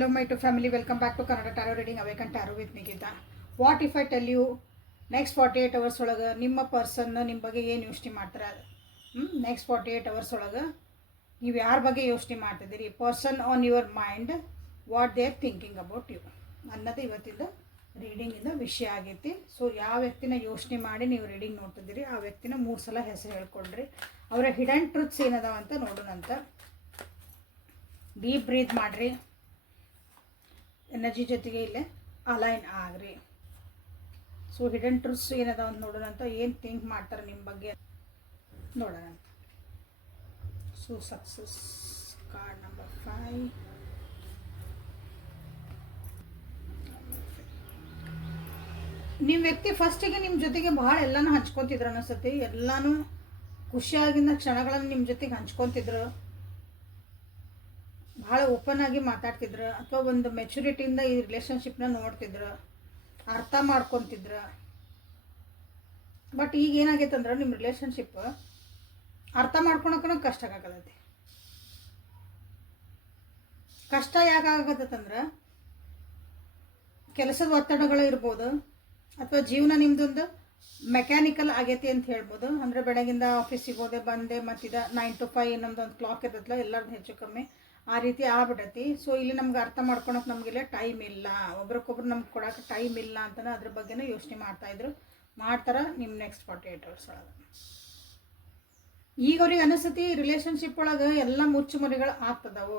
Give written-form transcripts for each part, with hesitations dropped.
Hello my two family, welcome back to Kannada Tarot Reading Awaken Tarot with Nikita. What if I tell you next 48 hours ಒಳಗೆ ನಿಮ್ಮ person ನಿಮ್ಮ ಬಗ್ಗೆ ಏನು ಯೋಚನೆ ಮಾಡ್ತಾರೆ? Next 48 hours ಒಳಗೆ ನೀವು ಯಾರ ಬಗ್ಗೆ ಯೋಚನೆ ಮಾಡ್ತಿದ್ದೀರಿ? Person on your mind, what they are thinking about you ಅನ್ನೋದು ಇವತ್ತಿಂದ ರೀಡಿಂಗಿಂದ ವಿಷಯ ಆಗೈತಿ. ಸೊ ಯಾವ ವ್ಯಕ್ತಿನ ಯೋಚನೆ ಮಾಡಿ ನೀವು ರೀಡಿಂಗ್ ನೋಡ್ತಿದ್ದೀರಿ ಆ ವ್ಯಕ್ತಿನ 3 ಸಲ ಹೆಸರು ಹೇಳ್ಕೊಳ್ರಿ. ಅವರ ಹಿಡನ್ ಟ್ರುತ್ಸ್ ಏನದಾವ ಅಂತ ನೋಡೋಣಂತ. ಡೀಪ್ ಬ್ರೀತ್ ಮಾಡಿರಿ. ಎನರ್ಜಿ ಜೊತೆಗೆ ಇಲ್ಲೇ ಅಲೈನ್ ಆಗ್ರಿ. ಸೊ ಹಿಡನ್ ಟ್ರೂತ್ಸ್ ಏನದ ಅಂತ ನೋಡೋಣಂತ. ಏನು ಥಿಂಕ್ ಮಾಡ್ತಾರೆ ನಿಮ್ಮ ಬಗ್ಗೆ ನೋಡೋಣಂತ. So success card number 5. ನಿಮ್ಮ ವ್ಯಕ್ತಿ ಫಸ್ಟಿಗೆ ನಿಮ್ಮ ಜೊತೆಗೆ ಭಾಳ ಎಲ್ಲನೂ ಹಂಚ್ಕೊತಿದ್ರು ಅನಿಸ್ತತಿ. ಎಲ್ಲನೂ ಖುಷಿಯಾಗಿನ ಕ್ಷಣಗಳನ್ನು ನಿಮ್ಮ ಜೊತೆಗೆ ಹಂಚ್ಕೊತಿದ್ರು. ಭಾಳ ಓಪನ್ ಆಗಿ ಮಾತಾಡ್ತಿದ್ರು, ಅಥವಾ ಒಂದು ಮೆಚುರಿಟಿಯಿಂದ ಈ ರಿಲೇಷನ್ಶಿಪ್ನ ನೋಡ್ತಿದ್ರು, ಅರ್ಥ ಮಾಡ್ಕೊತಿದ್ರು. ಬಟ್ ಈಗ ಏನಾಗೈತಂದ್ರೆ ನಿಮ್ಮ ರಿಲೇಷನ್ಶಿಪ್ ಅರ್ಥ ಮಾಡ್ಕೊಳಕ್ಕೂ ಕಷ್ಟ ಆಗತ್ತೈತಿ. ಕಷ್ಟ ಯಾಕೆ ಆಗತ್ತಂದ್ರೆ ಕೆಲಸದ ಒತ್ತಡಗಳು ಇರ್ಬೋದು, ಅಥವಾ ಜೀವನ ನಿಮ್ದೊಂದು ಮೆಕ್ಯಾನಿಕಲ್ ಆಗೈತಿ ಅಂತ ಹೇಳ್ಬೋದು. ಅಂದರೆ ಬೆಳಗಿಂದ ಆಫೀಸಿಗೆ ಹೋದೆ ಬಂದೆ ಮತ್ತಿದ 9 to 5 ನಮ್ದೊಂದು ಕ್ಲಾಕ್ ಇರ್ತೈತಲ್ಲ, ಎಲ್ಲರದ್ದು ಹೆಚ್ಚು ಕಮ್ಮಿ ಆ ರೀತಿ ಆಗ್ಬಿಡತಿ. ಸೊ ಇಲ್ಲಿ ನಮ್ಗೆ ಅರ್ಥ ಮಾಡ್ಕೊಳಕ್ಕೆ ನಮಗೆಲ್ಲ ಟೈಮ್ ಇಲ್ಲ, ಒಬ್ರಿಗೊಬ್ರು ನಮ್ಗೆ ಕೊಡೋಕೆ ಟೈಮ್ ಇಲ್ಲ ಅಂತಲೇ ಅದ್ರ ಬಗ್ಗೆನೇ ಯೋಚನೆ ಮಾಡ್ತಾರೆ ನಿಮ್ಮ ನೆಕ್ಸ್ಟ್ 48 hours ಒಳಗೆ. ಈಗ ಅವ್ರಿಗೆ ಅನಿಸ್ತತಿ ರಿಲೇಷನ್ಶಿಪ್ ಒಳಗೆ ಎಲ್ಲ ಮುಚ್ಚುಮರಿಗಳು ಆಗ್ತದವು.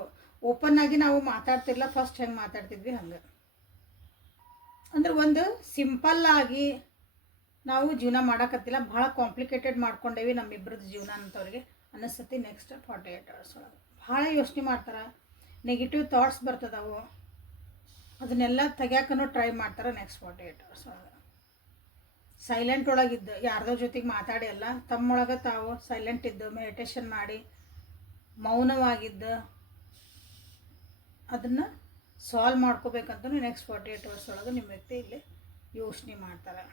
ಓಪನ್ ಆಗಿ ನಾವು ಮಾತಾಡ್ತಿರ್ಲ, ಫಸ್ಟ್ ಹೆಂಗೆ ಮಾತಾಡ್ತಿದ್ವಿ ಹಂಗೆ. ಅಂದ್ರೆ ಒಂದು ಸಿಂಪಲ್ ಆಗಿ ನಾವು ಜೀವನ ಮಾಡೋಕತ್ತಿಲ್ಲ, ಭಾಳ ಕಾಂಪ್ಲಿಕೇಟೆಡ್ ಮಾಡ್ಕೊಂಡೇವಿ ನಮ್ಮಿಬ್ಬರದ್ದು ಜೀವನ ಅಂತವ್ರಿಗೆ ಅನಿಸ್ತತಿ ನೆಕ್ಸ್ಟ್ 48 hours ಒಳಗೆ. ಭಾಳ ಯೋಚನೆ ಮಾಡ್ತಾರೆ, ನೆಗೆಟಿವ್ ಥಾಟ್ಸ್ ಬರ್ತದವು, ಅದನ್ನೆಲ್ಲ ತೆಗ್ಯಾಕನೂ ಟ್ರೈ ಮಾಡ್ತಾರೆ ನೆಕ್ಸ್ಟ್ 48 hours ಒಳಗೆ. ಸೈಲೆಂಟ್ ಒಳಗಿದ್ದು ಯಾರ್ದೋ ಜೊತೆಗೆ ಮಾತಾಡಿ ಅಲ್ಲ, ತಮ್ಮೊಳಗೆ ತಾವು ಸೈಲೆಂಟ್ ಇದ್ದು ಮೆಡಿಟೇಷನ್ ಮಾಡಿ ಮೌನವಾಗಿದ್ದು ಅದನ್ನು ಸಾಲ್ವ್ ಮಾಡ್ಕೋಬೇಕಂತ ನೆಕ್ಸ್ಟ್ 48 hours ಒಳಗೆ ನಿಮ್ಮ ವ್ಯಕ್ತಿ ಇಲ್ಲಿ ಯೋಚನೆ ಮಾಡ್ತಾರೆ.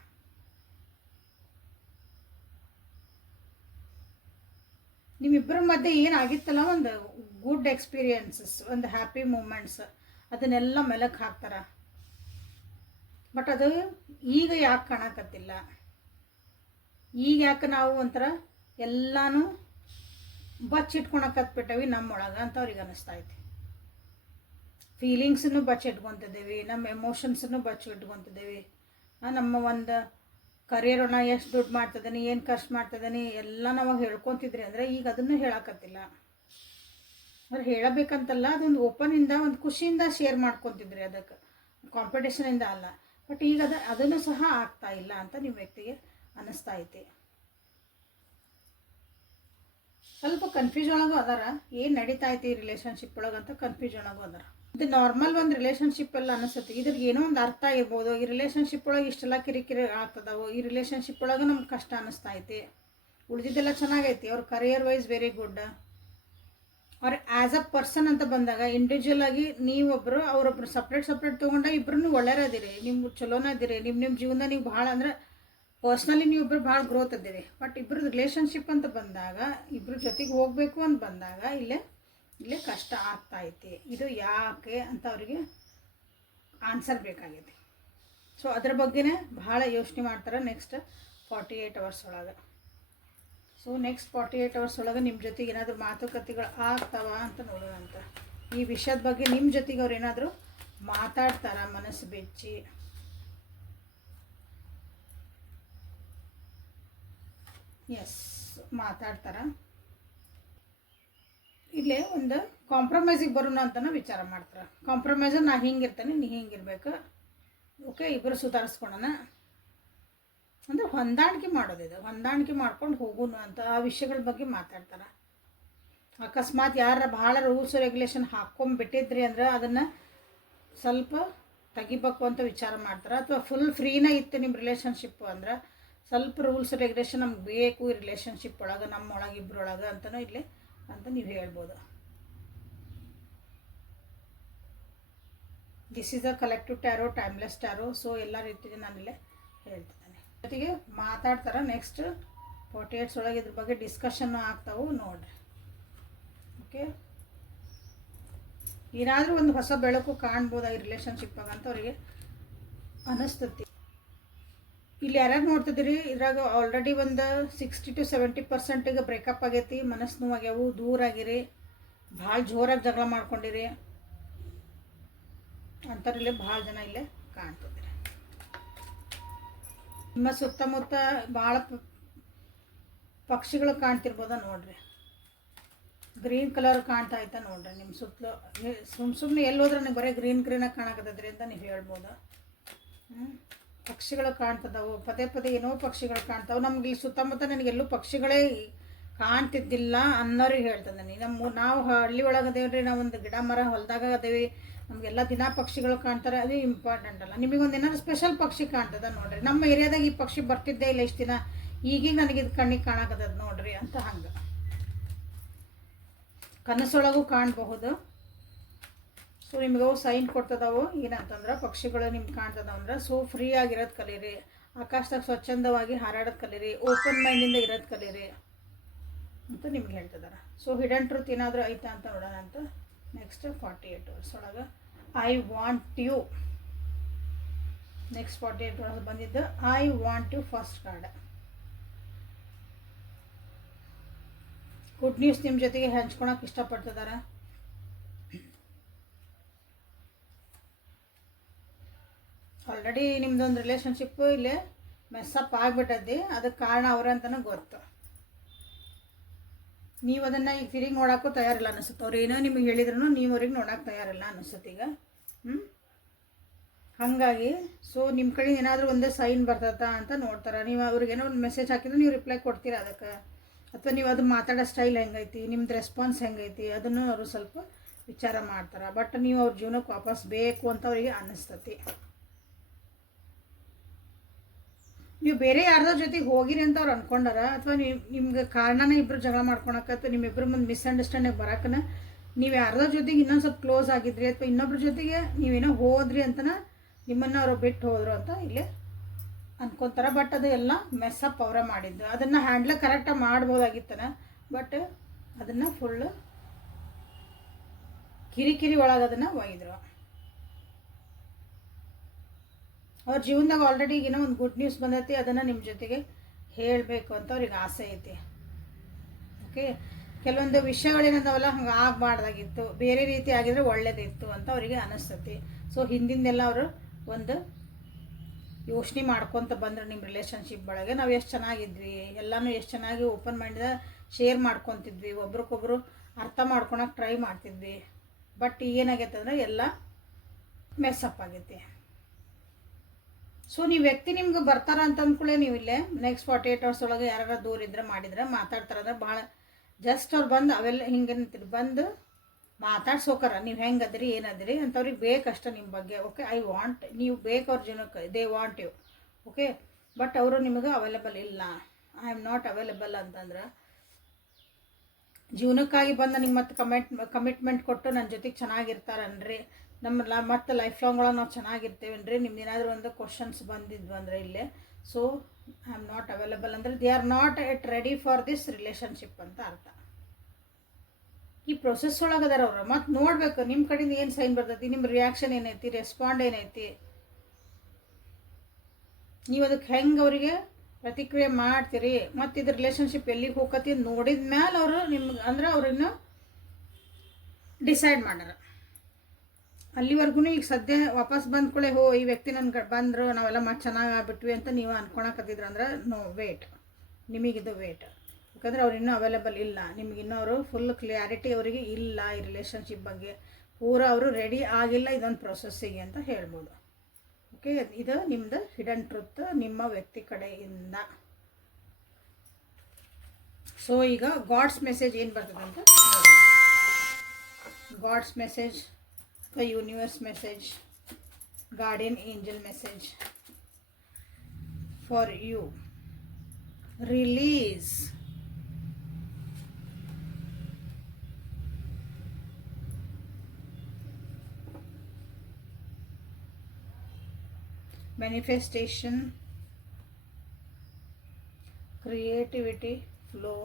ನಿಮ್ಮಿಬ್ಬರ ಮಧ್ಯೆ ಏನಾಗಿತ್ತಲ್ಲ, ಒಂದು ಗುಡ್ ಎಕ್ಸ್ಪೀರಿಯನ್ಸಸ್, ಒಂದು ಹ್ಯಾಪಿ ಮೂಮೆಂಟ್ಸ್, ಅದನ್ನೆಲ್ಲ ಮೆಲಕ್ಕೆ ಹಾಕ್ತಾರೆ. ಬಟ್ ಅದು ಈಗ ಯಾಕೆ ಕಾಣಕತ್ತಿಲ್ಲ, ಈಗ ಯಾಕೆ ನಾವು ಒಂಥರ ಎಲ್ಲನೂ ಬಚ್ಚಿಟ್ಕೊಳಕತ್ಬಿಟ್ಟವಿ ನಮ್ಮೊಳಗೆ ಅಂತ ಅವ್ರಿಗೆ ಅನ್ನಿಸ್ತೈತಿ. ಫೀಲಿಂಗ್ಸನ್ನು ಬಚ್ಚಿಟ್ಕೊತಿದ್ದೇವೆ, ನಮ್ಮ ಎಮೋಷನ್ಸನ್ನು ಬಚ್ಚಿಟ್ಕೊತಿದ್ದೇವೆ. ನಮ್ಮ ಒಂದು ಕರಿಯರನ್ನ ಎಷ್ಟು ದುಡ್ಡು ಮಾಡ್ತಿದ್ದಾನೆ, ಏನು ಖರ್ಚು ಮಾಡ್ತಿದ್ದಾನೆ ಎಲ್ಲ ನಾವು ಹೇಳ್ಕೊತಿದ್ರಿ ಅಂದರೆ ಈಗ ಅದನ್ನು ಹೇಳಕತ್ತಿಲ್ಲ. ಅವ್ರು ಹೇಳಬೇಕಂತಲ್ಲ, ಅದೊಂದು ಓಪನಿಂದ ಒಂದು ಖುಷಿಯಿಂದ ಶೇರ್ ಮಾಡ್ಕೊತಿದ್ರಿ, ಅದಕ್ಕೆ ಕಾಂಪಿಟೇಷನಿಂದ ಅಲ್ಲ. ಬಟ್ ಈಗ ಅದನ್ನು ಸಹ ಆಗ್ತಾ ಇಲ್ಲ ಅಂತ ನಿಮ್ಮ ವ್ಯಕ್ತಿಗೆ ಅನ್ನಿಸ್ತಾ ಐತಿ. ಸ್ವಲ್ಪ ಕನ್ಫ್ಯೂಸ್ ಒಳಗೂ ಅದಾರ, ಏನು ನಡೀತಾ ಐತಿ ರಿಲೇಷನ್ಶಿಪ್ ಒಳಗಂತ ಕನ್ಫ್ಯೂಸ್ ಒಳಗೂ ಅದಾರ. ಇದು ನಾರ್ಮಲ್ ಒಂದು ರಿಲೇಷನ್ಶಿಪ್ ಎಲ್ಲ ಅನಿಸುತ್ತೆ, ಇದ್ರಿಗೆ ಏನೋ ಒಂದು ಅರ್ಥ ಇರ್ಬೋದು. ಈ ರಿಲೇಷನ್ಶಿಪ್ ಒಳಗೆ ಇಷ್ಟೆಲ್ಲ ಕಿರಿಕಿರಿ ಆಗ್ತದವು, ಈ ರಿಲೇಷನ್ಶಿಪ್ ಒಳಗೆ ನಮ್ಗೆ ಕಷ್ಟ ಅನ್ನಿಸ್ತಾ ಐತಿ. ಉಳಿದಿದ್ದೆಲ್ಲ ಚೆನ್ನಾಗೈತಿ, ಅವ್ರ ಕರಿಯರ್ ವೈಸ್ ವೆರಿ ಗುಡ್. ಅವ್ರ ಆ್ಯಸ್ ಅ ಪರ್ಸನ್ ಅಂತ ಬಂದಾಗ ಇಂಡಿವಿಜುವಲ್ ಆಗಿ ನೀವೊಬ್ಬರು ಅವರೊಬ್ಬರು ಸಪ್ರೇಟ್ ತೊಗೊಂಡ ಇಬ್ಬರೂ ಒಳ್ಳೆಯದಿರಿ, ನಿಮ್ಗೆ ಚಲೋನ ಇದ್ದೀರಿ. ನಿಮ್ಮ ಜೀವನ ನೀವು ಭಾಳ ಅಂದ್ರೆ ಪರ್ಸ್ನಲಿ ನೀವಿಬ್ಬರು ಭಾಳ ಗ್ರೋತ್ ಇದ್ದೀರಿ. ಬಟ್ ಇಬ್ಬರು ರಿಲೇಷನ್ಶಿಪ್ ಅಂತ ಬಂದಾಗ, ಇಬ್ಬರ ಜೊತೆಗೆ ಹೋಗಬೇಕು ಅಂತ ಬಂದಾಗ ಇಲ್ಲೇ ಕಷ್ಟ ಆಗ್ತಾ ಐತಿ. ಇದು ಯಾಕೆ ಅಂತ ಅವರಿಗೆ ಆನ್ಸರ್ ಬೇಕಾಗೈತಿ. ಸೊ ಅದ್ರ ಬಗ್ಗೆನೇ ಭಾಳ ಯೋಚನೆ ಮಾಡ್ತಾರೆ ನೆಕ್ಸ್ಟ್ 48 hours ಒಳಗೆ. ಸೊ ನೆಕ್ಸ್ಟ್ 48 hours ಒಳಗೆ ನಿಮ್ಮ ಜೊತೆಗೆ ಏನಾದರೂ ಮಾತುಕತೆಗಳು ಆಗ್ತಾವ ಅಂತ ನೋಡೋಣಂತ. ಈ ವಿಷಯದ ಬಗ್ಗೆ ನಿಮ್ಮ ಜೊತೆಗೆ ಅವ್ರು ಏನಾದರೂ ಮಾತಾಡ್ತಾರ ಮನಸ್ಸು ಬೆಚ್ಚಿ. ಎಸ್, ಮಾತಾಡ್ತಾರ. ಇಲ್ಲೇ ಒಂದು ಕಾಂಪ್ರಮೈಸಿಗೆ ಬರೋಣ ಅಂತಲೂ ವಿಚಾರ ಮಾಡ್ತಾರೆ. ಕಾಂಪ್ರಮೈಸ್ ನಾ ಹಿಂಗಿರ್ತೇನೆ, ನೀ ಹಿಂಗಿರ್ಬೇಕು, ಓಕೆ ಇಬ್ಬರು ಸುಧಾರಿಸ್ಕೊಳೋಣ ಅಂದರೆ ಹೊಂದಾಣಿಕೆ ಮಾಡೋದಿದೆ, ಹೊಂದಾಣಿಕೆ ಮಾಡ್ಕೊಂಡು ಹೋಗೋಣ ಅಂತ ಆ ವಿಷಯಗಳ ಬಗ್ಗೆ ಮಾತಾಡ್ತಾರೆ. ಅಕಸ್ಮಾತ್ ಯಾರ ಭಾಳ ರೂಲ್ಸ್ ರೆಗ್ಯುಲೇಷನ್ ಹಾಕ್ಕೊಂಬಿಟ್ಟಿದ್ರಿ ಅಂದ್ರೆ ಅದನ್ನು ಸ್ವಲ್ಪ ತೆಗಿಬೇಕು ಅಂತ ವಿಚಾರ ಮಾಡ್ತಾರೆ. ಅಥವಾ ಫುಲ್ ಫ್ರೀನೇ ಇತ್ತು ನಿಮ್ಮ ರಿಲೇಷನ್ಶಿಪ್ಪು ಅಂದ್ರೆ ಸ್ವಲ್ಪ ರೂಲ್ಸ್ ರೆಗ್ಯುಲೇಷನ್ ನಮ್ಗೆ ಬೇಕು ಈ ರಿಲೇಷನ್ಶಿಪ್ ಒಳಗೆ, ನಮ್ಮೊಳಗೆ ಇಬ್ಬರೊಳಗೆ ಅಂತಲೂ ಇಲ್ಲಿ ಅಂತ ನೀವು ಹೇಳ್ಬೋದು. This is a collective tarot, timeless tarot. So ಎಲ್ಲ ರೀತಿಗೆ ನಾನಿಲ್ಲೇ ಹೇಳ್ತಿದ್ದೇನೆ. ಜೊತೆಗೆ ಮಾತಾಡ್ತಾರೆ ನೆಕ್ಸ್ಟ್ 48 ಒಳಗೆ ಇದ್ರ ಬಗ್ಗೆ ಡಿಸ್ಕಷನ್ನು ಆಗ್ತಾವೆ ನೋಡ್ರಿ. ಓಕೆ, ಏನಾದರೂ ಒಂದು ಹೊಸ ಬೆಳಕು ಕಾಣ್ಬೋದು ಈ ರಿಲೇಷನ್ಶಿಪ್ಪಾಗ ಅಂತ ಅವರಿಗೆ ಅನ್ನಿಸ್ತತಿ. ಇಲ್ಲಿ ಯಾರ್ಯಾರು ನೋಡ್ತಿದ್ದೀರಿ ಇದ್ರಾಗ ಆಲ್ರೆಡಿ ಒಂದು 60 to 70% ಬ್ರೇಕಪ್ ಆಗೈತಿ, ಮನಸ್ಸು ನೋವಾಗ್ಯಾವು, ದೂರ ಆಗಿರಿ, ಭಾಳ ಜೋರಾಗಿ ಜಗಳ ಮಾಡ್ಕೊಂಡಿರಿ ಅಂಥವ್ರಿಲ್ಲೇ ಭಾಳ ಜನ ಇಲ್ಲೇ ಕಾಣ್ತಿದ್ದೀರಿ. ನಿಮ್ಮ ಸುತ್ತಮುತ್ತ ಭಾಳ ಪಕ್ಷಿಗಳು ಕಾಣ್ತಿರ್ಬೋದ ನೋಡ್ರಿ. ಗ್ರೀನ್ ಕಲರ್ ಕಾಣ್ತಾ ಆಯ್ತಾ ನೋಡ್ರಿ ನಿಮ್ಮ ಸುತ್ತಲೂ. ಸುಮ್ಮನೆ ಎಲ್ಲಿ ಹೋದ್ರೆ ನನಗೆ ಬರೀ ಗ್ರೀನಾಗಿ ಕಾಣಕತ್ತದ್ರಿ ಅಂತ ನೀವು ಹೇಳ್ಬೋದು. ಪಕ್ಷಿಗಳು ಕಾಣ್ತದವು, ಪದೇ ಪದೇ ಏನೋ ಪಕ್ಷಿಗಳು ಕಾಣ್ತಾವೆ. ನಮ್ಗೆ ಇಲ್ಲಿ ಸುತ್ತಮುತ್ತ ನನಗೆಲ್ಲೂ ಪಕ್ಷಿಗಳೇ ಕಾಣ್ತಿದ್ದಿಲ್ಲ ಅನ್ನೋರಿಗೆ ಹೇಳ್ತದೆ ನಾನು. ನಾವು ಹಳ್ಳಿ ಒಳಗೆ ಅದೇವ್ರಿ, ನಾವು ಒಂದು ಗಿಡ ಮರ ಹೊಲದಾಗ ಅದೇವಿ, ನಮಗೆಲ್ಲ ದಿನ ಪಕ್ಷಿಗಳು ಕಾಣ್ತಾರೆ, ಅದು ಇಂಪಾರ್ಟೆಂಟ್ ಅಲ್ಲ. ನಿಮಗೊಂದು ಏನಾದ್ರು ಸ್ಪೆಷಲ್ ಪಕ್ಷಿ ಕಾಣ್ತದ ನೋಡ್ರಿ. ನಮ್ಮ ಏರಿಯಾದಾಗ ಈ ಪಕ್ಷಿ ಬರ್ತಿದ್ದೇ ಇಲ್ಲ ಇಷ್ಟು ದಿನ, ಈಗೀಗ ನನಗಿದು ಕಣ್ಣಿಗೆ ಕಾಣಕತ್ತದ ನೋಡ್ರಿ ಅಂತ. ಹಂಗೆ ಕನಸೊಳಗೂ ಕಾಣಬಹುದು. ಸೊ ನಿಮಗೂ ಸೈನ್ ಕೊಡ್ತದವು ಏನಂತಂದ್ರೆ ಪಕ್ಷಿಗಳು ನಿಮ್ಗೆ ಕಾಣ್ತದವಂದ್ರೆ, ಸೊ ಫ್ರೀ ಆಗಿರೋದು ಕಲೀರಿ, ಆಕಾಶದಾಗ ಸ್ವಚ್ಛಂದವಾಗಿ ಹಾರಾಡೋದು ಕಲೀರಿ, ಓಪನ್ ಮೈಂಡಿಂದ ಇರೋದು ಕಲೀರಿ ಅಂತ ನಿಮ್ಗೆ ಹೇಳ್ತಿದ್ದಾರೆ. ಸೊ ಹಿಡನ್ ಟ್ರೂತ್ ಏನಾದರೂ ಐತಾ ಅಂತ ನೋಡೋಣ ಅಂತ. ನೆಕ್ಸ್ಟ್ 48 hours ಒಳಗೆ I want you. Next 48 hours ಬಂದಿದ್ದು I want you first card. Good news ನಿಮ್ಮ ಜೊತೆಗೆ ಹಂಚ್ಕೊಳಕ್ಕೆ ಇಷ್ಟಪಡ್ತಿದ್ದಾರೆ. ಆಲ್ರೆಡಿ ನಿಮ್ದೊಂದು ರಿಲೇಷನ್ಶಿಪ್ಪು ಇಲ್ಲೇ ಮೆಸ್ಸಪ್ ಆಗಿಬಿಟ್ಟದ್ದಿ, ಅದಕ್ಕೆ ಕಾರಣ ಅವ್ರಂತನೂ ಗೊತ್ತು. ನೀವು ಅದನ್ನು ಈಗ ತಿರುಗಿ ನೋಡೋಕ್ಕೂ ತಯಾರಿಲ್ಲ ಅನಿಸುತ್ತೆ. ಅವ್ರು ಏನೋ ನಿಮಗೆ ಹೇಳಿದ್ರು ನೀವು ಅವ್ರಿಗೆ ನೋಡೋಕೆ ತಯಾರಿಲ್ಲ ಅನಿಸುತ್ತೆ ಈಗ. ಹಾಗಾಗಿ ಸೊ ನಿಮ್ಮ ಕಡೆ ಏನಾದರೂ ಒಂದೇ ಸೈನ್ ಬರ್ತದ ಅಂತ ನೋಡ್ತಾರೆ. ನೀವು ಅವ್ರಿಗೇನೋ ಒಂದು ಮೆಸೇಜ್ ಹಾಕಿದ್ರೆ ನೀವು ರಿಪ್ಲೈ ಕೊಡ್ತೀರಾ ಅದಕ್ಕೆ, ಅಥವಾ ನೀವು ಅದು ಮಾತಾಡೋ ಸ್ಟೈಲ್ ಹೆಂಗೈತಿ, ನಿಮ್ದು ರೆಸ್ಪಾನ್ಸ್ ಹೆಂಗೈತಿ ಅದನ್ನು ಅವರು ಸ್ವಲ್ಪ ವಿಚಾರ ಮಾಡ್ತಾರೆ. ಬಟ್ ನೀವು ಅವ್ರ ಜೀವನಕ್ಕೆ ವಾಪಸ್ ಬೇಕು ಅಂತ ಅವರಿಗೆ ಅನ್ನಿಸ್ತತಿ. ನೀವು ಬೇರೆ ಯಾರ್ದೋ ಜೊತೆಗೆ ಹೋಗಿರಿ ಅಂತ ಅವ್ರು ಅಂದ್ಕೊಂಡಾರ, ಅಥವಾ ನಿಮ್ಗೆ ಕಾರಣನ ಇಬ್ಬರು ಜಗಳ ಮಾಡ್ಕೊಳಕ್ಕೆ, ಅಥವಾ ನಿಮ್ಮಿಬ್ಬರು ಮುಂದೆ ಮಿಸ್ಅಂಡರ್ಸ್ಟ್ಯಾಂಡಿಂಗ್ ಬರೋಕ್ಕನ ನೀವು ಯಾರ್ದೋ ಜೊತೆಗೆ ಇನ್ನೊಂದು ಸ್ವಲ್ಪ ಕ್ಲೋಸ್ ಆಗಿದ್ರಿ, ಅಥವಾ ಇನ್ನೊಬ್ರ ಜೊತೆಗೆ ನೀವೇನೋ ಹೋದ್ರಿ ಅಂತನ ನಿಮ್ಮನ್ನು ಅವರು ಬಿಟ್ಟು ಹೋದರು ಅಂತ ಇಲ್ಲೇ ಅಂದ್ಕೊತಾರೆ. ಬಟ್ ಅದು ಎಲ್ಲ ಮೆಸ್ಸಪ್ ಅವರೇ ಮಾಡಿದ್ದು. ಅದನ್ನು ಹ್ಯಾಂಡ್ಲ್ ಕರೆಕ್ಟಾಗಿ ಮಾಡ್ಬೋದಾಗಿತ್ತನ, ಬಟ್ ಅದನ್ನು ಫುಲ್ಲು ಕಿರಿಕಿರಿ ಒಳಗೆ ಅದನ್ನು ಒಯ್ದರು. ಅವ್ರ ಜೀವನದಾಗ ಆಲ್ರೆಡಿ ಏನೋ ಒಂದು ಗುಡ್ ನ್ಯೂಸ್ ಬಂದೈತಿ, ಅದನ್ನು ನಿಮ್ಮ ಜೊತೆಗೆ ಹೇಳಬೇಕು ಅಂತ ಅವ್ರಿಗೆ ಆಸೆ ಐತಿ. ಓಕೆ, ಕೆಲವೊಂದು ವಿಷಯಗಳೇನದಾವಲ್ಲ ಹಂಗೆ ಆಗಬಾರ್ದಾಗಿತ್ತು, ಬೇರೆ ರೀತಿ ಆಗಿದ್ರೆ ಒಳ್ಳೇದಿತ್ತು ಅಂತ ಅವರಿಗೆ ಅನಿಸ್ತತಿ. ಸೊ ಹಿಂದಿಂದೆಲ್ಲ ಅವರು ಒಂದು ಯೋಚನೆ ಮಾಡ್ಕೊತ ಬಂದ್ರೆ ನಿಮ್ಮ ರಿಲೇಷನ್ಶಿಪ್ ಒಳಗೆ ನಾವು ಎಷ್ಟು ಚೆನ್ನಾಗಿದ್ವಿ, ಎಲ್ಲನೂ ಎಷ್ಟು ಚೆನ್ನಾಗಿ ಓಪನ್ ಮೈಂಡಿಂದ ಶೇರ್ ಮಾಡ್ಕೊತಿದ್ವಿ, ಒಬ್ರಿಗೊಬ್ರು ಅರ್ಥ ಮಾಡ್ಕೊಳಕ್ಕೆ ಟ್ರೈ ಮಾಡ್ತಿದ್ವಿ. ಬಟ್ ಏನಾಗೈತೆ ಅಂದರೆ ಎಲ್ಲ ಮೆಸ್ಸಪ್ ಆಗೈತಿ. ಸೊ ನೀವು ವ್ಯಕ್ತಿ ನಿಮ್ಗೆ ಬರ್ತಾರ ಅಂತ ಅಂದ್ಕೊಳ್ಳಿ, ನೀವು ಇಲ್ಲೇ ನೆಕ್ಸ್ಟ್ 48 hours ಒಳಗೆ ಯಾರು ದೂರ ಇದ್ರೆ ಮಾಡಿದ್ರೆ ಮಾತಾಡ್ತಾರಂದ್ರೆ ಭಾಳ ಜಸ್ಟ್ ಅವ್ರು ಬಂದು ಅವೆಲ್ಲ ಹಿಂಗೇನಂತೀರಿ ಬಂದು ಮಾತಾಡ್ಸೋಕಾರ, ನೀವು ಹೆಂಗದ್ರಿ ಏನದ್ರಿ ಅಂತವ್ರಿಗೆ ಬೇಕಷ್ಟ ನಿಮ್ಮ ಬಗ್ಗೆ. ಓಕೆ, ಐ ವಾಂಟ್, ನೀವು ಬೇಕು ಅವ್ರ ಜನಕ್ಕೆ, they want you. Okay, but ಅವರು ನಿಮಗೆ ಅವೈಲೇಬಲ್ ಇಲ್ಲ, ಐ ಆಮ್ ನಾಟ್ ಅವೈಲೇಬಲ್ ಅಂತಂದ್ರೆ ಜೀವನಕ್ಕಾಗಿ ಬಂದು ನಿಮ್ಮ ಮತ್ತೆ ಕಮಿಟ್ಮೆಂಟ್ ಕೊಟ್ಟು ನನ್ನ ಜೊತೆಗೆ ಚೆನ್ನಾಗಿರ್ತಾರನ್ರಿ, ನಮ್ಮ ಮತ್ತು ಲೈಫ್ ಲಾಂಗ್ ಒಳಗೆ ನಾವು ಚೆನ್ನಾಗಿರ್ತೇವೇನ್ರಿ, ನಿಮ್ದು ಏನಾದರೂ ಒಂದು ಕ್ವಶನ್ಸ್ ಬಂದಿದ್ವು ಅಂದರೆ ಇಲ್ಲೇ. So I am not available ಅಂದರೆ they are not yet ready for this relationship ಅಂತ ಅರ್ಥ. ಈ ಪ್ರೊಸೆಸ್ ಒಳಗೆ ಅದಾರ ಅವರು. ಮತ್ತು ನೋಡಬೇಕು ನಿಮ್ಮ ಕಡೆಯಿಂದ ಏನು ಸೈನ್ ಬರ್ತೈತಿ, ನಿಮ್ಮ ರಿಯಾಕ್ಷನ್ ಏನೈತಿ, ರೆಸ್ಪಾಂಡ್ ಏನೈತಿ, ನೀವು ಅದಕ್ಕೆ ಹೆಂಗೆ ಅವರಿಗೆ ಪ್ರತಿಕ್ರಿಯೆ ಮಾಡ್ತೀರಿ, ಮತ್ತು ಇದು ರಿಲೇಷನ್ಶಿಪ್ ಎಲ್ಲಿಗೆ ಹೋಗತಿ ನೋಡಿದ ಮೇಲೆ ಅವರು ನಿಮ್ಗೆ ಅಂದ್ರೆ ಅವ್ರನ್ನ ಡಿಸೈಡ್ ಮಾಡ್ಯಾರ. ಅಲ್ಲಿವರೆಗೂ ಈಗ ಸದ್ಯ ವಾಪಸ್ ಬಂದ್ಕೊಳ್ಳೆ ಈ ವ್ಯಕ್ತಿ ನನ್ಗೆ ಬಂದರು ನಾವೆಲ್ಲ ಮತ್ತೆ ಚೆನ್ನಾಗಿ ಆಗ್ಬಿಟ್ವಿ ಅಂತ ನೀವು ಅನ್ಕೊಳಕತ್ತಿದ್ರು ಅಂದ್ರೆ ನೋ, ವೇಟ್, ನಿಮಗಿದು ವೇಟ್. ಯಾಕಂದರೆ ಅವ್ರು ಇನ್ನೂ ಅವೈಲೇಬಲ್ ಇಲ್ಲ, ನಿಮಗಿನ್ನೂ ಅವರು ಫುಲ್ ಕ್ಲಿಯಾರಿಟಿ ಅವರಿಗೆ ಇಲ್ಲ ಈ ರಿಲೇಷನ್ಶಿಪ್ ಬಗ್ಗೆ, ಪೂರ ಅವರು ರೆಡಿ ಆಗಿಲ್ಲ ಇದೊಂದು ಪ್ರೊಸೆಸ್ಸಿಗೆ ಅಂತ ಹೇಳ್ಬೋದು. ಓಕೆ, ಇದು ನಿಮ್ಮದು ಹಿಡನ್ ಟ್ರೂತ್ ನಿಮ್ಮ ವ್ಯಕ್ತಿ ಕಡೆಯಿಂದ. ಸೊ ಈಗ ಗಾಡ್ಸ್ ಮೆಸೇಜ್ ಏನು ಬರ್ತದೆ ಅಂತ God's message, the universe message, guardian angel message for you. Release. Manifestation, creativity, flow,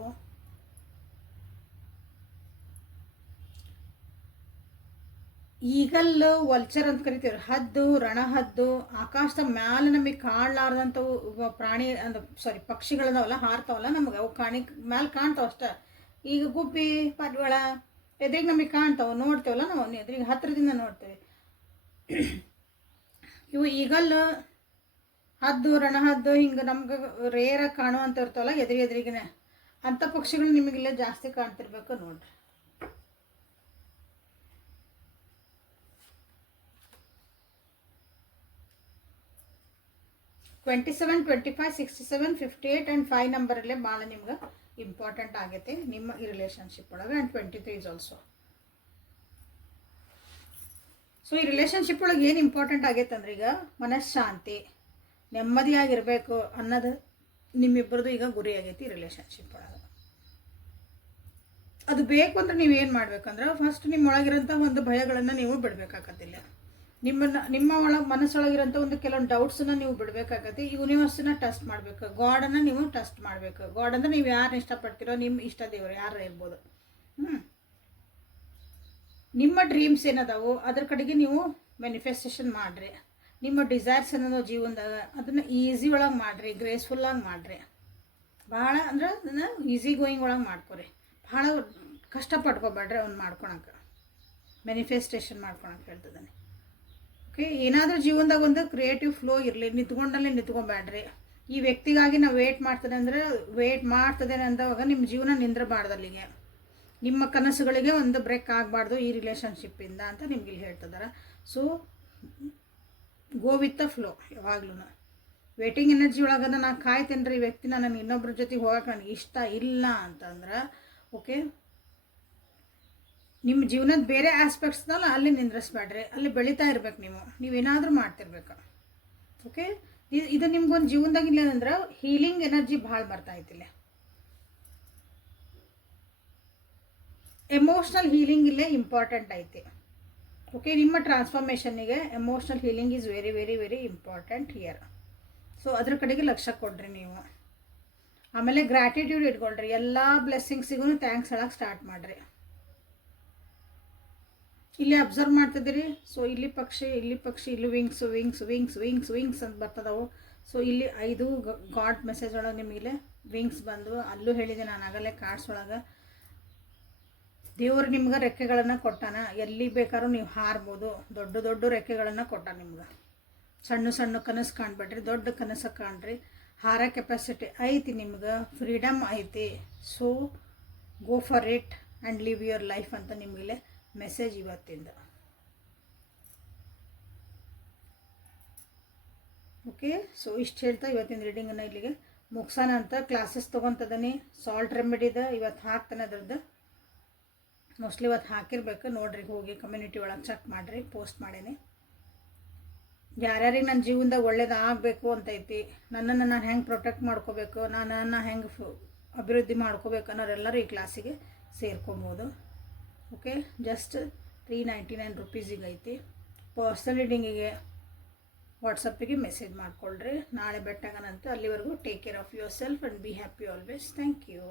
eagle vulture ಅಂತ ಕರಿತೀವಿ, ಹದ್ದು, ರಣಹದ್ದು, ಆಕಾಶದ ಮ್ಯಾಲೆ ನಮಗೆ ಕಾಣಲಾರ್ದಂಥವು ಪ್ರಾಣಿ ಪಕ್ಷಿಗಳದಾವಲ್ಲ, ಹಾರ್ತಾವಲ್ಲ, ನಮಗೆ ಅವು ಮ್ಯಾಲೆ ಕಾಣ್ತಾವ ಅಷ್ಟ. ಈಗ ಗುಬ್ಬಿ, ಪಾರಿವಾಳ ಎದುರಿಗೆ ನಮಗೆ ಕಾಣ್ತಾವೆ, ನೋಡ್ತೇವಲ್ಲ ನಾವು, ಎದುರಿಗೆ ಹತ್ತಿರದಿಂದ ನೋಡ್ತೇವೆ. ಇವು ಈಗಲ್, ಹದ್ದು, ರಣಹದ್ದು ಹಿಂಗೆ ನಮ್ಗೆ ರೇರಾಗಿ ಕಾಣುವಂಥ ಇರ್ತಾವಲ್ಲ ಎದುರಿಗಿನ ಅಂಥ ಪಕ್ಷಿಗಳು ನಿಮಗಿಲ್ಲ ಜಾಸ್ತಿ ಕಾಣ್ತಿರ್ಬೇಕು ನೋಡ್ರಿ. ಟ್ವೆಂಟಿ-7, 25, 67, 58 ಆ್ಯಂಡ್ 5 ನಂಬರಲ್ಲೇ ಭಾಳ ನಿಮ್ಗೆ ಇಂಪಾರ್ಟೆಂಟ್ ಆಗೈತೆ ನಿಮ್ಮ ಈ ರಿಲೇಷನ್ಶಿಪ್ ಒಳಗೆ. And 23 is also. ಸೊ ಈ ರಿಲೇಷನ್ಶಿಪ್ ಒಳಗೆ ಏನು ಇಂಪಾರ್ಟೆಂಟ್ ಆಗೈತೆ ಅಂದ್ರೆ ಈಗ ಮನಃಶಾಂತಿ, ನೆಮ್ಮದಿಯಾಗಿರಬೇಕು ಅನ್ನೋದು ನಿಮ್ಮಿಬ್ಬರದು ಈಗ ಗುರಿ ಆಗೈತಿ ರಿಲೇಷನ್ಶಿಪ್ ಒಳಗೆ. ಅದು ಬೇಕು ಅಂದ್ರೆ ನೀವೇನು ಮಾಡ್ಬೇಕಂದ್ರೆ ಫಸ್ಟ್ ನಿಮ್ಮೊಳಗಿರೋಂಥ ಒಂದು ಭಯಗಳನ್ನು ನೀವು ಬಿಡಬೇಕಾಗತ್ತಿಲ್ಲ. ನಿಮ್ಮ ಮನಸ್ಸೊಳಗಿರೋಂಥ ಒಂದು ಕೆಲವೊಂದು ಡೌಟ್ಸನ್ನ ನೀವು ಬಿಡಬೇಕಾಗತ್ತೆ. ಯೂನಿವರ್ಸನ್ನ ಟೆಸ್ಟ್ ಮಾಡಬೇಕು, ಗಾಡನ್ನು ನೀವು ಟೆಸ್ಟ್ ಮಾಡಬೇಕು. ಗಾಡ್ ಅಂದರೆ ನೀವು ಯಾರನ್ನ ಇಷ್ಟಪಡ್ತೀರೋ, ನಿಮ್ಮ ಇಷ್ಟ ದೇವರು ಯಾರು ಇರ್ಬೋದು. ನಿಮ್ಮ ಡ್ರೀಮ್ಸ್ ಏನದಾವು ಅದ್ರ ಕಡೆಗೆ ನೀವು ಮ್ಯಾನಿಫೆಸ್ಟೇಷನ್ ಮಾಡಿರಿ. ನಿಮ್ಮ ಡಿಸೈರ್ಸ್ ಏನೋ ಜೀವನದಾಗ ಅದನ್ನು ಈಸಿ ಒಳಗೆ ಮಾಡಿರಿ, ಗ್ರೇಸ್ಫುಲ್ಲಾಗಿ ಮಾಡಿರಿ. ಭಾಳ ಅಂದ್ರೆ ಅದನ್ನು ಈಸಿ ಗೋಯಿಂಗ್ ಒಳಗೆ ಮಾಡ್ಕೊರಿ. ಭಾಳ ಕಷ್ಟಪಡ್ಕೊಬೇಡ್ರಿ ಅವ್ನು ಮಾಡ್ಕೊಳಕ್ಕೆ, ಮ್ಯಾನಿಫೆಸ್ಟೇಷನ್ ಮಾಡ್ಕೊಳಕ್ಕೆ ಹೇಳ್ತಿದ್ದಾನೆ. ಓಕೆ, ಏನಾದರೂ ಜೀವನದಾಗ ಒಂದು ಕ್ರಿಯೇಟಿವ್ ಫ್ಲೋ ಇರಲಿ, ನಿಂತ್ಕೊಂಬೇಡ್ರಿ. ಈ ವ್ಯಕ್ತಿಗಾಗಿ ನಾವು ವೇಟ್ ಮಾಡ್ತದೇನೆ ಅಂದವಾಗ ನಿಮ್ಮ ಜೀವನ ನಿಂದ್ರಬಾರ್ದಲ್ಲಿಗೆ, ನಿಮ್ಮ ಕನಸುಗಳಿಗೆ ಒಂದು ಬ್ರೇಕ್ ಆಗಬಾರ್ದು ಈ ರಿಲೇಷನ್ಶಿಪ್ಪಿಂದ ಅಂತ ನಿಮ್ಗೆ ಇಲ್ಲಿ ಹೇಳ್ತಿದ್ದಾರೆ. So go with the flow. ಯಾವಾಗ್ಲೂ ವೇಟಿಂಗ್ ಎನರ್ಜಿ ಒಳಗದ ನಾನು ಕಾಯ್ತೇನೆ ರೀ, ಈ ವ್ಯಕ್ತಿನ ನನಗೆ ಇನ್ನೊಬ್ಬರ ಜೊತೆಗೆ ಹೋಗಕ್ಕೆ ನನಗೆ ಇಷ್ಟ ಇಲ್ಲ ಅಂತಂದ್ರೆ ಓಕೆ, ನಿಮ್ಮ ಜೀವನದ ಬೇರೆ ಆಸ್ಪೆಕ್ಟ್ಸ್ನಲ್ಲ ಅಲ್ಲಿ ನಿಂದ್ರಿಸ್ಬೇಡ್ರಿ, ಅಲ್ಲಿ ಬೆಳೀತಾ ಇರ್ಬೇಕು. ನೀವೇನಾದರೂ ಮಾಡ್ತಿರ್ಬೇಕು. ಓಕೆ, ಇದು ನಿಮ್ಗೊಂದು ಜೀವನದಾಗ ಇಲ್ಲೇನಂದ್ರೆ ಹೀಲಿಂಗ್ ಎನರ್ಜಿ ಭಾಳ ಬರ್ತಾ ಐತಿಲ್ಲ. ಎಮೋಷ್ನಲ್ ಹೀಲಿಂಗ್ ಇಲ್ಲೇ ಇಂಪಾರ್ಟೆಂಟ್ ಐತಿ. ಓಕೆ, ನಿಮ್ಮ ಟ್ರಾನ್ಸ್ಫಾರ್ಮೇಷನ್ನಿಗೆ emotional healing is very very very important here. So ಅದ್ರ ಕಡೆಗೆ ಲಕ್ಷ್ಯ ಕೊಡ್ರಿ ನೀವು. ಆಮೇಲೆ ಗ್ರ್ಯಾಟಿಟ್ಯೂಡ್ ಇಟ್ಕೊಳ್ರಿ, ಎಲ್ಲ ಬ್ಲೆಸ್ಸಿಂಗ್ಸಿಗೂ ಥ್ಯಾಂಕ್ಸ್ ಹೇಳಕ್ಕೆ ಸ್ಟಾರ್ಟ್ ಮಾಡಿರಿ. ಇಲ್ಲಿ ಅಬ್ಸರ್ವ್ ಮಾಡ್ತಿದ್ದೀರಿ. ಸೊ ಇಲ್ಲಿ ಪಕ್ಷಿ, ಇಲ್ಲಿ wings wings wings wings wings ಅಂತ ಬರ್ತದವು. ಸೊ ಇಲ್ಲಿ 5 ಗಾಡ್ ಮೆಸೇಜ್ ಒಳಗೆ ನಿಮಗೆ ವಿಂಗ್ಸ್ ಬಂದು, ಅಲ್ಲೂ ಹೇಳಿದೆ ನಾನು ಆಗಲೇ ಕಾರ್ಡ್ಸ್ ಒಳಗೆ, ದೇವರು ನಿಮ್ಗೆ ರೆಕ್ಕೆಗಳನ್ನು ಕೊಟ್ಟಾನ, ಎಲ್ಲಿ ಬೇಕಾದ್ರೂ ನೀವು ಹಾರ್ಬೋದು. ದೊಡ್ಡ ದೊಡ್ಡ ರೆಕ್ಕೆಗಳನ್ನು ಕೊಟ್ಟಾನ ನಿಮ್ಗೆ. ಸಣ್ಣ ಸಣ್ಣ ಕನಸು ಕಾಣ್ಬೇಡ್ರಿ, ದೊಡ್ಡ ಕನಸು ಕಾಣ್ರಿ. ಹಾರ ಕೆಪಾಸಿಟಿ ಐತಿ ನಿಮ್ಗೆ, ಫ್ರೀಡಮ್ ಐತಿ. So go for it and live your life ಅಂತ ನಿಮಗಿಲ್ಲೇ ಮೆಸೇಜ್ ಇವತ್ತಿಂದ. ಓಕೆ, ಸೊ ಇಷ್ಟು ಹೇಳ್ತಾ ಇವತ್ತಿನ ರೀಡಿಂಗನ್ನು ಇಲ್ಲಿಗೆ ಮುಗ್ಸೋಣ ಅಂತ. ಕ್ಲಾಸಸ್ ತೊಗೊತದನಿ, ಸಾಲ್ಟ್ ರೆಮಿಡಿದ ಇವತ್ತು ಹಾಕ್ತಾನೆ. ಅದ್ರದ್ದು ಮೋಸ್ಟ್ಲಿ ಇವತ್ತು ಹಾಕಿರ್ಬೇಕು ನೋಡ್ರಿ, ಹೋಗಿ ಕಮ್ಯುನಿಟಿ ಒಳಗೆ ಚೆಕ್ ಮಾಡಿರಿ, ಪೋಸ್ಟ್ ಮಾಡೇನಿ. ಯಾರ್ಯಾರಿಗೆ ನನ್ನ ಜೀವನದಾಗ ಒಳ್ಳೇದು ಆಗಬೇಕು ಅಂತೈತಿ, ನನ್ನನ್ನು ನಾನು ಹೆಂಗೆ ಪ್ರೊಟೆಕ್ಟ್ ಮಾಡ್ಕೋಬೇಕು, ನನ್ನನ್ನು ಹೆಂಗೆ ಅಭಿವೃದ್ಧಿ ಮಾಡ್ಕೋಬೇಕು ಅನ್ನೋರೆಲ್ಲರೂ ಈ ಕ್ಲಾಸಿಗೆ ಸೇರ್ಕೊಬೋದು. ಓಕೆ, ಜಸ್ಟ್ 399 ರುಪೀಸಿಗೆ ಐತಿ. ಪರ್ಸನಲ್ ರೀಡಿಂಗಿಗೆ ವಾಟ್ಸಪ್ಪಿಗೆ ಮೆಸೇಜ್ ಮಾಡಿಕೊಳ್ರಿ. ನಾಳೆ ಬೆಟ್ಟಾಗನಂತ. ಅಲ್ಲಿವರೆಗೂ take care of yourself and be happy always. Thank you.